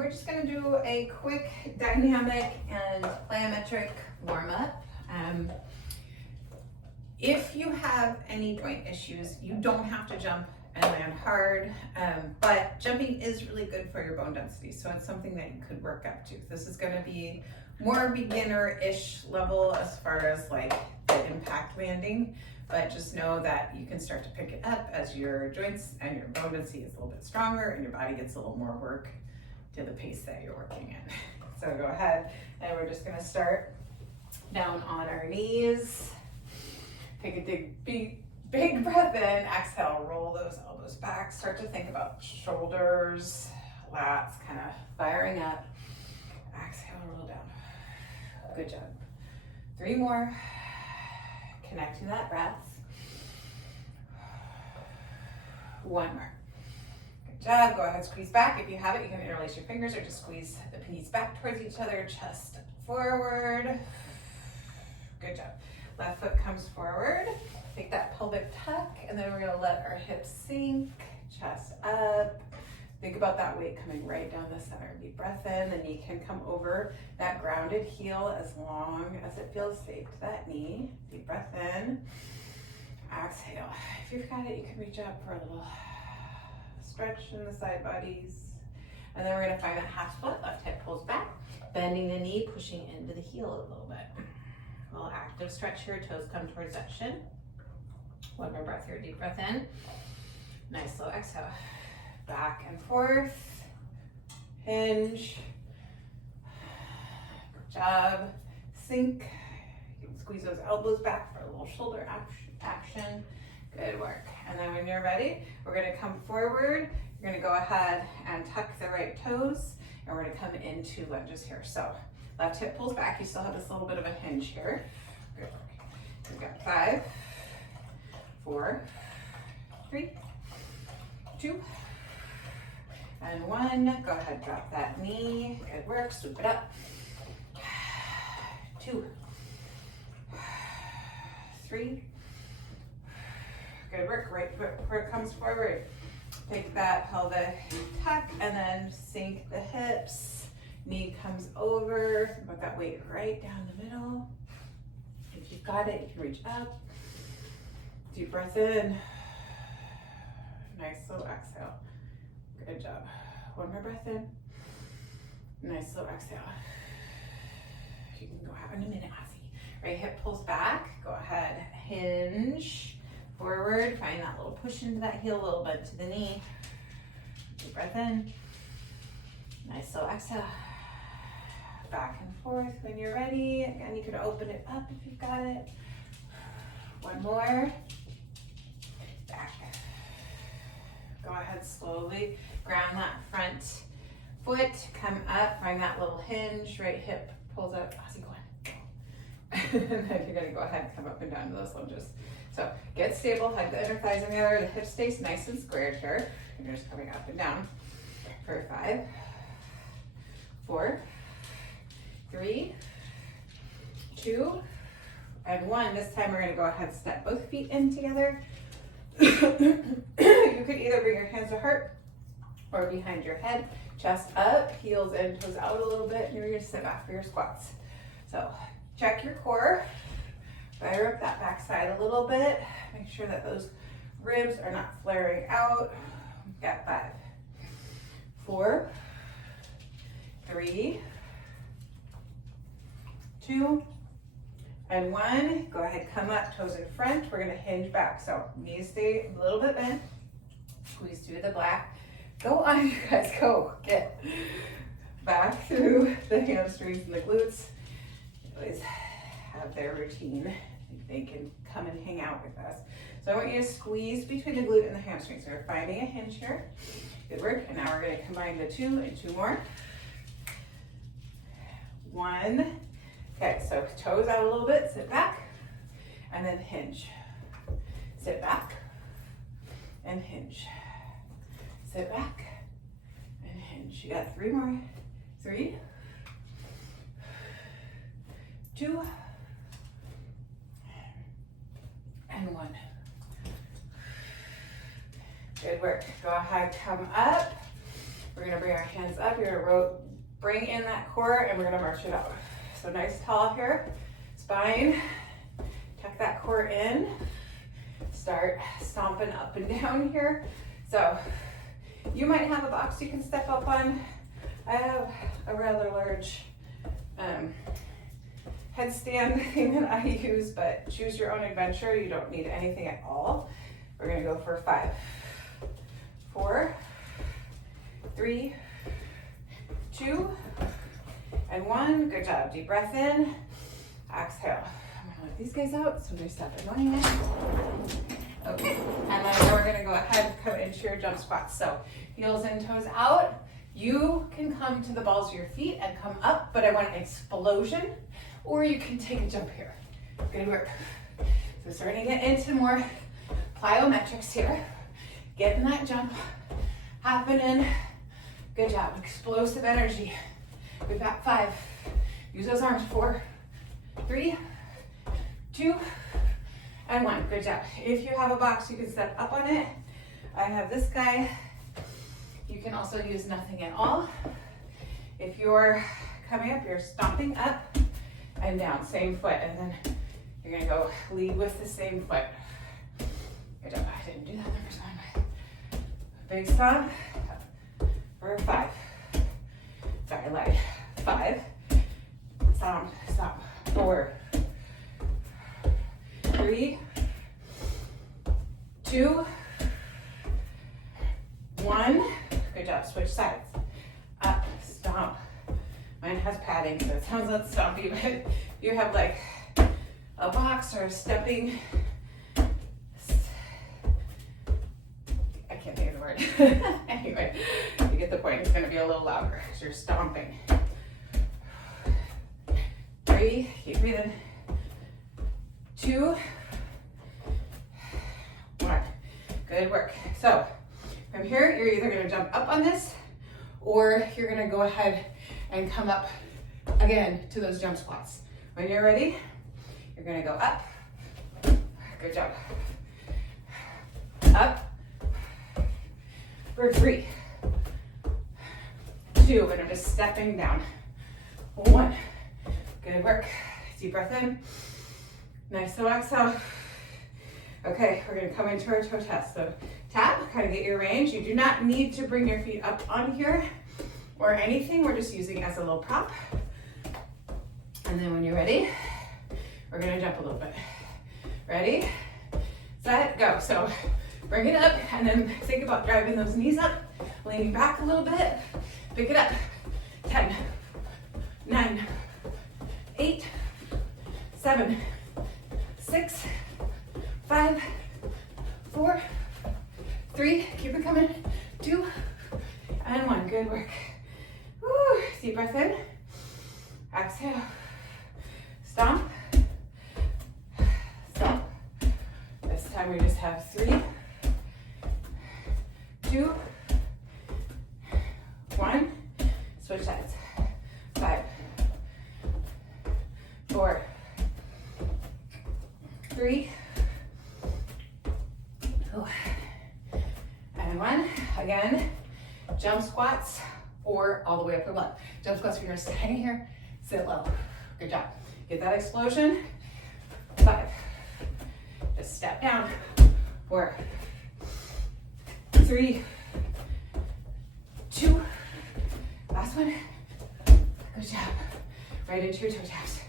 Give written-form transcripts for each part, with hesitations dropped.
We're just gonna do a quick dynamic and plyometric warm-up. If you have any joint issues, you don't have to jump and land hard, but jumping is really good for your bone density, so it's something that you could work up to. This is gonna be more beginner-ish level as far as like the impact landing, but just know that you can start to pick it up as your joints and your bone density is a little bit stronger and your body gets a little more work to the pace that you're working in. So go ahead, and we're just gonna start down on our knees. Take a big breath in, exhale, roll those elbows back. Start to think about shoulders, lats kind of firing up. Exhale, roll down. Good job. 3 more. Connect to that breath. 1 more. Good job. Go ahead, squeeze back. If you have it, you can interlace your fingers or just squeeze the knees back towards each other, chest forward. Good job. Left foot comes forward. Take that pelvic tuck, and then we're gonna let our hips sink, chest up. Think about that weight coming right down the center. Deep breath in, the knee can come over that grounded heel as long as it feels safe to that knee. Deep breath in, exhale. If you've got it, you can reach up for a little stretch in the side bodies. And then we're gonna find that half split, left hip pulls back, bending the knee, pushing into the heel a little bit. A little active stretch here, toes come towards that shin. 1 more breath here, deep breath in. Nice slow exhale. Back and forth, hinge. Good job. Sink. You can squeeze those elbows back for a little shoulder action. Good work. And then when you're ready, we're gonna come forward. You're gonna go ahead and tuck the right toes, and we're gonna come into lunges here. So left hip pulls back. You still have this little bit of a hinge here. Good work. We've got 5, 4, 3, 2, and 1. Go ahead, drop that knee. Good work. Swoop it up. 2, 3. Good work. Right foot comes forward. Take that pelvic tuck and then sink the hips. Knee comes over. Put that weight right down the middle. If you've got it, you can reach up. Deep breath in. Nice slow exhale. Good job. 1 more breath in. Nice slow exhale. You can go out in a minute, Ozzy. Right hip pulls back. Go ahead, hinge forward. Find that little push into that heel, a little bit to the knee. Deep breath in. Nice slow exhale. Back and forth when you're ready. Again, you could open it up if you've got it. 1 more. Back. Go ahead, slowly ground that front foot, come up, find that little hinge, right hip pulls up. Ozzy, go on. And then you're gonna go ahead and come up and down to those lunges. So get stable, hug the inner thighs together, the hip stays nice and squared here. And you're just coming up and down for 5, 4, 3, 2, and 1. This time we're gonna go ahead and step both feet in together. You could either bring your hands to heart or behind your head, chest up, heels in, toes out a little bit, and you're gonna sit back for your squats. So check your core, fire up that back side a little bit, make sure that those ribs are not flaring out. We've got 5, 4, 3, 2, and 1. Go ahead, come up, toes in front. We're gonna hinge back. So knees stay a little bit bent. Squeeze through the black. Go on, you guys, go. Get back through the hamstrings and the glutes. They always have their routine. They can come and hang out with us. So I want you to squeeze between the glute and the hamstring. So we're finding a hinge here. Good work. And now we're gonna combine the 2 and 2 more. 1. Okay, so toes out a little bit, sit back, and then hinge. Sit back, and hinge. Sit back, and hinge. You got 3 more. 3, 2, and 1. Good work. Go ahead, come up. We're gonna bring our hands up. You're gonna bring in that core and we're gonna march it out. So nice tall here, spine, tuck that core in, start stomping up and down here. So you might have a box you can step up on. I have a rather large headstand thing that I use, but choose your own adventure. You don't need anything at all. We're gonna go for 5, 4, 3, 2, and 1. Good job. Deep breath in. Exhale. I'm gonna let these guys out so they stop annoying me. Okay. And then we're gonna go ahead and come into your jump squats. So heels and toes out. You can come to the balls of your feet and come up, but I want an explosion, or you can take a jump here. Good work. So starting to get into more plyometrics here. Getting that jump happening. Good job. Explosive energy. We've got 5. Use those arms. 4, 3, 2, and 1. Good job. If you have a box, you can step up on it. I have this guy. You can also use nothing at all. If you're coming up, you're stomping up and down, same foot, and then you're gonna go lead with the same foot. Good job. I didn't do that the first time. Big stomp for 5. Sorry, I lied. 5. Stomp, stomp. 4, 3, 2, 1. Good job. Switch sides. Up, stomp. Mine has padding, so it sounds like stompy, but you have like a box or a stepping. I can't think of the word. Anyway, you get the point. It's going to be a little louder because you're stomping. 3, keep breathing. 2, 1. Good work. So from here, you're either going to jump up on this, or you're going to go ahead and come up again to those jump squats. When you're ready, you're going to go up. Good job. Up for 3, 2, and I'm just stepping down. 1. Good work. Deep breath in. Nice, so exhale. Okay, we're gonna come into our toe test. So tap, kind of get your range. You do not need to bring your feet up on here or anything. We're just using it as a little prop. And then when you're ready, we're gonna jump a little bit. Ready, set, go. So bring it up and then think about driving those knees up, leaning back a little bit. Pick it up. 10, 9, 8, 7, 6, 5, 4, 3, keep it coming, 2, and 1. Good work. Woo. Deep breath in. Exhale. Stomp. Stomp. This time we just have 3, 2, 1. Switch sides. 5, 4, 3, 2, and 1. Again, jump squats or all the way up to the left. Jump squats, you're gonna hang here, sit low. Good job. Get that explosion. 5. Just step down. 4, 3, 2. Last one. Good job. Right into your toe taps.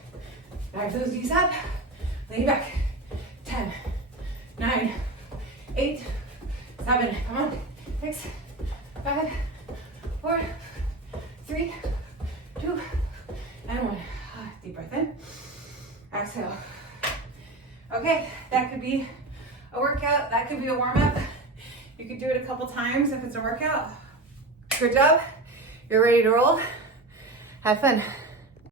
Drive those knees up. Lean back. 10, 9, 8, 7. Come on. 6, 5, 4, 3, 2, and 1. Deep breath in. Exhale. Okay, that could be a workout. That could be a warm-up. You could do it a couple times if it's a workout. Good job. You're ready to roll. Have fun.